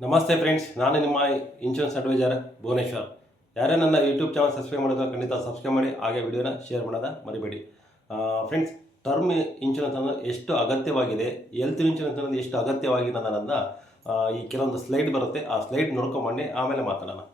ನಮಸ್ತೆ ಫ್ರೆಂಡ್ಸ್, ನಾನು ನಿಮ್ಮ ಇನ್ಶೂರೆನ್ಸ್ ಅಡ್ವೈಸರ್ ಭುವನೇಶ್ವರ್. ಯಾರೇ ನನ್ನ ಯೂಟ್ಯೂಬ್ ಚಾನಲ್ ಸಬ್ಸ್ಕ್ರೈಬ್ ಮಾಡೋದು ಖಂಡಿತ ಸಬ್ಸ್ಕ್ರೈಬ್ ಮಾಡಿ, ಹಾಗೆ ವಿಡಿಯೋನ ಶೇರ್ ಮಾಡೋದ ಮರಿಬೇಡಿ. ಫ್ರೆಂಡ್ಸ್, ಟರ್ಮ್ ಇನ್ಶೂರೆನ್ಸ್ ಅನ್ನೋದು ಎಷ್ಟು ಅಗತ್ಯವಾಗಿದೆ, ಹೆಲ್ತ್ ಇನ್ಶೂರೆನ್ಸ್ ಅನ್ನೋದು ಎಷ್ಟು ಅಗತ್ಯವಾಗಿದೆ ಅನ್ನೋದನ್ನು ಈ ಕೆಲವೊಂದು ಸ್ಲೈಡ್ ಬರುತ್ತೆ, ಆ ಸ್ಲೈಡ್ ನೋಡ್ಕೊಂಬಂದು ಆಮೇಲೆ ಮಾತಾಡೋಣ.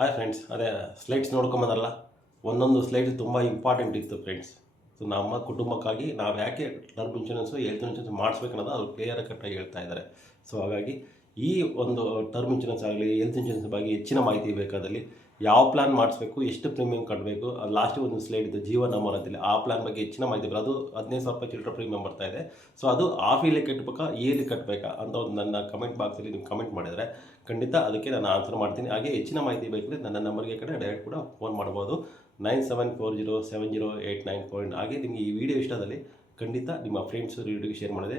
ಹಾಯ್ ಫ್ರೆಂಡ್ಸ್, ಅದೇ ಸ್ಲೈಡ್ಸ್ ನೋಡ್ಕೊಂಬಂದಲ್ಲ, ಒಂದೊಂದು ಸ್ಲೈಡ್ ತುಂಬ ಇಂಪಾರ್ಟೆಂಟ್ ಇತ್ತು ಫ್ರೆಂಡ್ಸ್. ಸೊ ನಮ್ಮ ಕುಟುಂಬಕ್ಕಾಗಿ ನಾವು ಯಾಕೆ ಟರ್ಮ್ ಇನ್ಶೂರೆನ್ಸು ಹೆಲ್ತ್ ಇನ್ಶೂರೆನ್ಸ್ ಮಾಡಿಸ್ಬೇಕನ್ನೋದು ಅವ್ರು ಕ್ಲಿಯರ್ ಕಟ್ಟಾಗಿ ಹೇಳ್ತಾ ಇದ್ದಾರೆ. ಸೊ ಹಾಗಾಗಿ ಈ ಒಂದು ಟರ್ಮ್ ಇನ್ಶೂರೆನ್ಸ್ ಆಗಲಿ ಹೆಲ್ತ್ ಇನ್ಶೂರೆನ್ಸ್ ಬಗ್ಗೆ ಹೆಚ್ಚಿನ ಮಾಹಿತಿ ಬೇಕಾದಲ್ಲಿ ಯಾವ ಪ್ಲಾನ್ ಮಾಡಿಸ್ಬೇಕು, ಎಷ್ಟು ಪ್ರೀಮಿಯಂ ಕಟ್ಟಬೇಕು, ಲಾಸ್ಟ್ ಒಂದು ಸ್ಲೈಡ್ ಇದೆ ಜೀವನ ನಮೂರ್ ಅಂತೇಳಿ, ಆ ಪ್ಲಾನ್ ಬಗ್ಗೆ ಹೆಚ್ಚಿನ ಮಾಹಿತಿ ಬರೋದು. ಅದು 15,000 ರೂಪಾಯಿ ಚಿಲ್ಲರೆ ಪ್ರೀಮಿಯಂ ಬರ್ತಾ ಇದೆ. ಸೊ ಅದು ಹಾಫ್ ಇಯರ್ಲಿ ಕಟ್ಟಬೇಕಾ, ಇಯರ್ಲಿ ಕಟ್ಟಬೇಕಾ ಅಂತ ಒಂದು ನನ್ನ ಕಮೆಂಟ್ ಬಾಕ್ಸಲ್ಲಿ ನೀವು ಕಮೆಂಟ್ ಮಾಡಿದರೆ ಖಂಡಿತ ಅದಕ್ಕೆ ನಾನು ಆನ್ಸರ್ ಮಾಡ್ತೀನಿ. ಹಾಗೆ ಹೆಚ್ಚಿನ ಮಾಹಿತಿ ಬೇಕಂದರೆ ನನ್ನ ನಂಬರ್ಗೆ ಕಡೆ ಡೈರೆಕ್ಟ್ ಕೂಡ ಫೋನ್ ಮಾಡ್ಬೋದು, 97407089. ಹಾಗೆ ನಿಮಗೆ ಈ ವಿಡಿಯೋ ಇಷ್ಟದಲ್ಲಿ ಖಂಡಿತ ನಿಮ್ಮ ಫ್ರೆಂಡ್ಸು ರಿಲೇಟಿವ್ಗೆ ಶೇರ್ ಮಾಡಿದ್ರೆ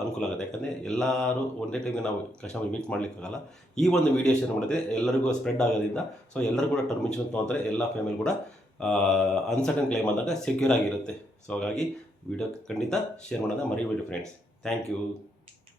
ಅನುಕೂಲ ಆಗುತ್ತೆ. ಯಾಕಂದರೆ ಎಲ್ಲರೂ ಒಂದೇ ಟೈಮಿಗೆ ನಾವು ಕಸ್ಟಮರ್ ಮೀಟ್ ಮಾಡಲಿಕ್ಕಾಗಲ್ಲ. ಈ ಒಂದು ವಿಡಿಯೋ ಶೇರ್ ಮಾಡಿದ್ರೆ ಎಲ್ಲರಿಗೂ ಸ್ಪ್ರೆಡ್ ಆಗೋದ್ರಿಂದ ಸೊ ಎಲ್ಲರೂ ಕೂಡ ಟರ್ಮ್ ಇನ್ಶೂರೆನ್ಸ್ ತೊಗೊಂಡ್ರೆ ಎಲ್ಲ ಫ್ಯಾಮಿಲಿ ಕೂಡ ಅನ್ಸರ್ಟನ್ ಕ್ಲೈಮ್ ಆದಾಗ ಸೆಕ್ಯೂರ್ ಆಗಿರುತ್ತೆ. ಸೊ ಹಾಗಾಗಿ ವಿಡಿಯೋ ಖಂಡಿತ ಶೇರ್ ಮಾಡೋದನ್ನ ಮರಿಬೇಡಿ ಫ್ರೆಂಡ್ಸ್. Thank you.